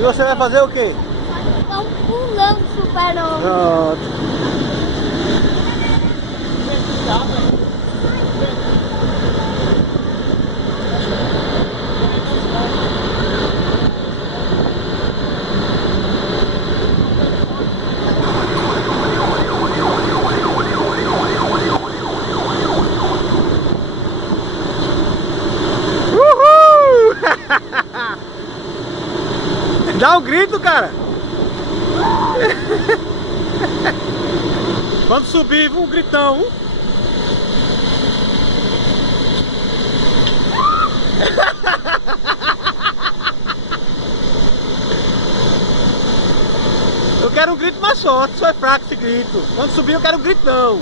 E você vai fazer o quê? Estão pulando super-homem. Pronto. Uhul! Dá um grito, cara. Quando subir, um gritão. Eu quero um grito mais forte, só é fraco esse grito. Quando subir, eu quero um gritão.